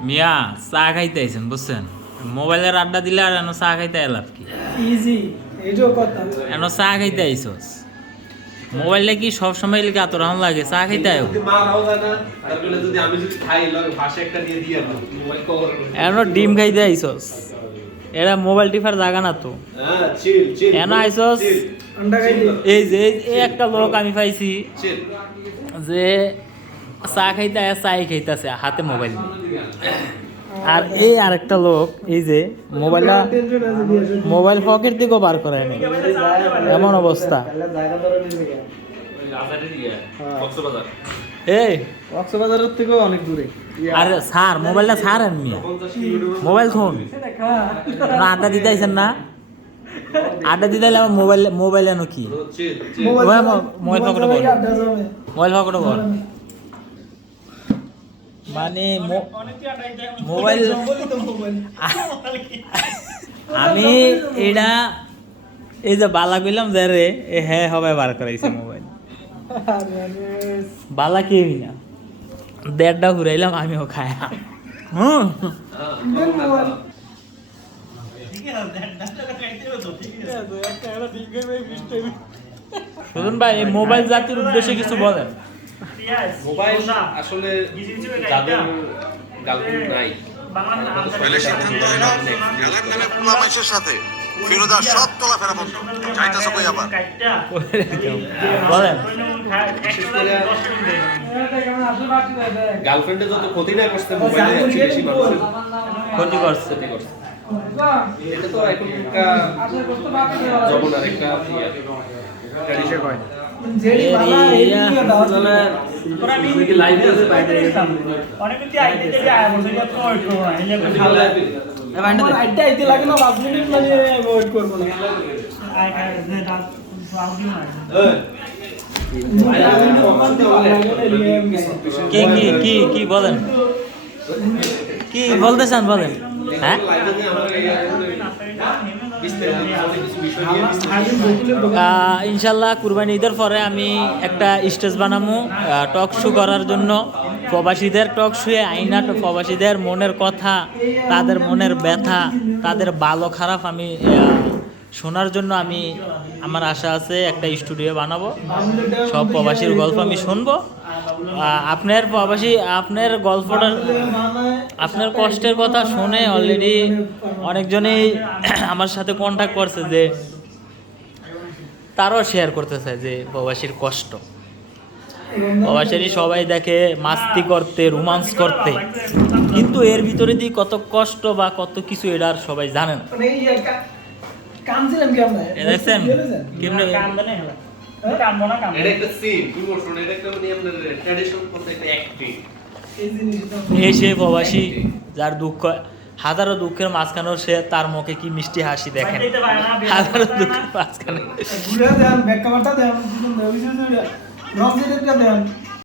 মিয়া চা খাইতে আইছেন বুঝছেন? মোবাইলের আড্ডা দিলে আর এনো চা খাইতে এলাম কি? ইজি এইটাও কথা। এনো চা খাইতে আইছস? মোবাইলে কি সব সময় লিখে এত রাম লাগে? চা খাইতে আয়ো। যদি মা রাও যায় না তারপরে যদি আমি যদি খাই লগে ভাষা একটা দিয়ে দিয়ে আপনার মোবাইল কভার এনো ডিম খাইতে আইছস? এরা মোবাইল টিফার জাগা না তো। হ্যাঁ চিল চিল এনো আইছস? এই যে এই- এই একটা লোক আমি পাইছি চিল যে চা খাইতে আয় চাই খাইতেছে হাতে মোবাইল আর এই আরেকটা লোক এই যে মোবাইলটা। মোবাইল পকেট দিকেও বার করে নি এমন অবস্থা। এই কক্সবাজারের থেকেও অনেক দূরে আরে স্যার মোবাইলটা স্যার মোবাইল ফোন না আড্ডা দিতে আইছেন না? আড্ডা দিতে আমার মোবাইল মোবাইল এনো কি? মোবাইল মোবাইল- চালাই- পকেটে বল। মোবাইল পকেটে বল। মানে মোবাইল। আমি এটা এই যে বালা কইলাম যে রে এ হ্যাঁ হবে বার করাইছে মোবাইল। বালা কেউই না। দেড়টা ঘুরাইলাম আমিও খাই হুম। সুজন ভাই এই মোবাইল জাতির উদ্দেশ্যে কিছু বলেন। মোবাইল আসলে যাদের গার্লফ্রেন্ড নাই সাথে ফিরোদা সব চলাফেরা বন্ধ চাইতেছে কই আবার বলেন এটা কেমন আসলে বাড়তি দেয়, দেয়। গার্লফ্রেন্ডে যত ক্ষতি না করছে মোবাইলে বেশি মানুষের ক্ষতি করছে ক্ষতি করছে এটা তো এখন একটা করতে ট্র্যাডিশন হয় মানে। কি কি কি কি বলেন কি বলতে চান বলেন হ্যাঁ ইনশাল্লাহ কুরবানি ঈদের পরে আমি একটা স্টেজ বানাবো টক শো করার জন্য। প্রবাসীদের টক শুয়ে আইনা প্রবাসীদের মনের কথা, তাদের মনের ব্যথা, তাদের ভালো খারাপ আমি শোনার জন্য আমি, আমার আশা আছে একটা স্টুডিও বানাবো। সব প্রবাসীর গল্প আমি শুনব। আপনার প্রবাসী, আপনার গল্পটা, আপনার কষ্টের কথা শুনে অলরেডি অনেকজনেই আমার সাথে কন্ট্যাক্ট করছে যে, তারাও শেয়ার করতে চায় যে প্রবাসীর কষ্ট। প্রবাসীরই সবাই দেখে মাস্তি করতে, রোমান্স করতে। কিন্তু এর ভিতরে দিয়ে কত কষ্ট বা কত কিছু এটা আর সবাই জানে না। কামছিলাম কি আমরা? এ দেখছেন? কেমনে এটা একটা সিন ইমোশন এটা একটা মানে আপনার ট্র্যাডিশন বলতে একটা অ্যাক্টিং এই জিনিসটা। প্রবাসী যার দুঃখ হাজারো দুঃখের মাঝখানেও সে তার মুখে কি মিষ্টি হাসি দেখেন। হাজারো দুঃখের মাঝখানে।